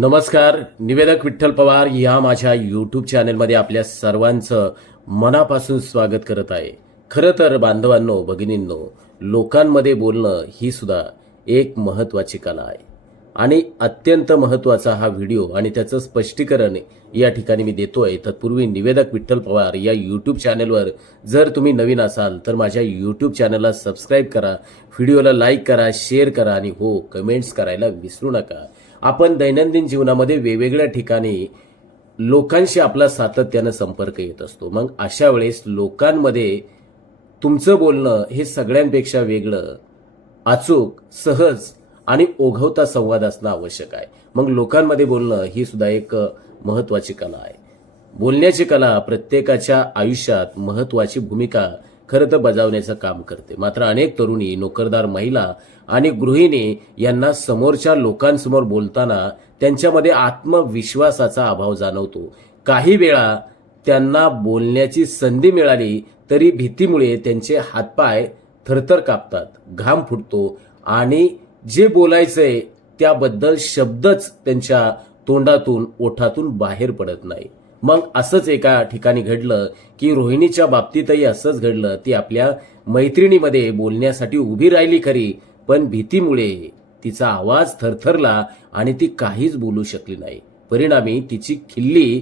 नमस्कार. निवेदक विठ्ठल पवार या माझ्या यूट्यूब चॅनलमध्ये आपल्या सर्वांचं मनापासून स्वागत करत आहे. खरं तर बांधवांनो, भगिनींनो, लोकांमध्ये बोलणं ही सुद्धा एक महत्त्वाची कला आहे आणि अत्यंत महत्त्वाचा हा व्हिडिओ आणि त्याचं स्पष्टीकरण या ठिकाणी मी देतोय. तत्पूर्वी निवेदक विठ्ठल पवार या यूट्यूब चॅनलवर जर तुम्ही नवीन असाल तर माझ्या यूट्यूब चॅनलला सबस्क्राईब करा, व्हिडिओला लाईक करा, शेअर करा आणि हो, कमेंट्स करायला विसरू नका. आपण दैनंदिन जीवनामध्ये वेगवेगळ्या ठिकाणी लोकांशी आपला सातत्यानं संपर्क येत असतो. मग अशा वेळेस लोकांमध्ये तुमचं बोलणं हे सगळ्यांपेक्षा वेगळं, अचूक, सहज आणि ओघवता संवाद असणं आवश्यक आहे. मग लोकांमध्ये बोलणं ही सुद्धा एक महत्त्वाची कला आहे. बोलण्याची कला प्रत्येकाच्या आयुष्यात महत्त्वाची भूमिका खरं तर बजावण्याचं काम करते. मात्र अनेक तरुणी, नोकरदार महिला आणि गृहिणी यांना समोरच्या लोकांसमोर बोलताना त्यांच्यामध्ये आत्मविश्वासाचा अभाव जाणवतो. काही वेळा त्यांना बोलण्याची संधी मिळाली तरी भीतीमुळे त्यांचे हातपाय थरथर कापतात, घाम फुटतो आणि जे बोलायचंय त्याबद्दल शब्दच त्यांच्या तोंडातून, ओठातून बाहेर पडत नाही. मग असंच एका ठिकाणी घडलं की रोहिणीच्या बाबतीतही असंच घडलं. ती आपल्या मैत्रिणीमध्ये बोलण्यासाठी उभी राहिली खरी, पण भीतीमुळे तिचा आवाज थरथरला आणि ती काहीच बोलू शकली नाही. परिणामी तिची खिल्ली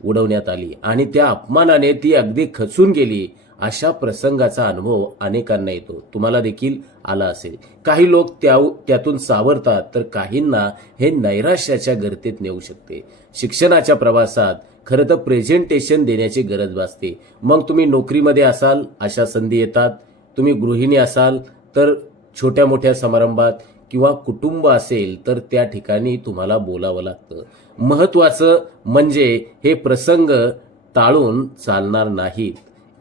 उडवण्यात आली आणि त्या अपमानाने ती अगदी खचून गेली. अशा प्रसंगाचा अनुभव अनेकांना येतो, तुम्हाला देखील आला असेल. काही लोक त्यातून सावरतात तर काहींना हे नैराश्याच्या गर्तेत नेऊ शकते. शिक्षणाच्या प्रवासात खरं तर प्रेझेंटेशन देण्याची गरज भासते. मग तुम्ही नोकरीमध्ये असाल, अशा संधी येतात. तुम्ही गृहिणी असाल तर छोट्या मोठ्या समारंभात किंवा कुटुंब असेल तर त्या ठिकाणी तुम्हाला बोलावं लागतं. महत्त्वाचं म्हणजे हे प्रसंग टाळून चालणार नाहीत.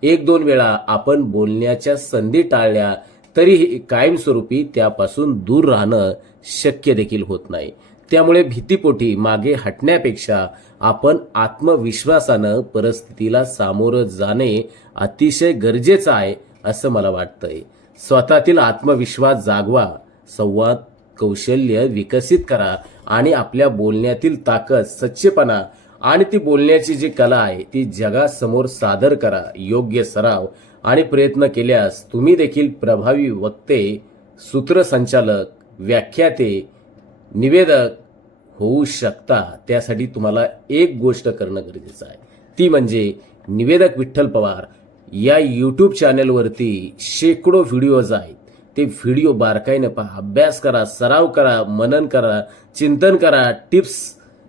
एक दोन वेळा आपण बोलण्याच्या संधी टाळल्या तरीही कायमस्वरूपी त्यापासून दूर राहणं शक्य देखील होत नाही. त्यामुळे भीतीपोटी मागे हटण्यापेक्षा आपण आत्मविश्वासानं परिस्थितीला सामोरं जाणे अतिशय गरजेचं आहे असं मला वाटतंय. स्वतःतील आत्मविश्वास जागवा, संवाद कौशल्य विकसित करा आणि आपल्या बोलण्यातील ताकद, सच्चेपणा आणि ती बोलण्याची जी कला आहे ती जगासमोर सादर करा. योग्य सराव आणि प्रयत्न केल्यास तुम्ही देखील प्रभावी वक्ते, सूत्रसंचालक, व्याख्याते, निवेदक होऊ शकता. त्यासाठी तुम्हाला एक गोष्ट करणं गरजेचं आहे, ती म्हणजे निवेदक विठ्ठल पवार या यूट्यूब चॅनलवरती शेकडो व्हिडिओज आहेत. ते व्हिडिओ बारकाईनं पहा, अभ्यास करा, सराव करा, मनन करा, चिंतन करा, टिप्स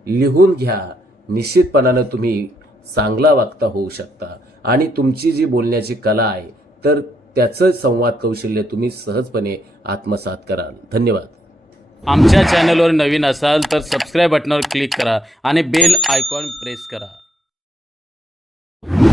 लिहून घ्या. निश्चितपणानं तुम्ही चांगला वक्ता होऊ शकता आणि तुमची जी बोलण्याची कला आहे तर त्याचं संवाद कौशल्य तुम्ही सहजपणे आत्मसात कराल. धन्यवाद. आमच्या चॅनलवर नवीन असाल तर सबस्क्राईब बटनावर क्लिक करा आणि बेल आयकॉन प्रेस करा.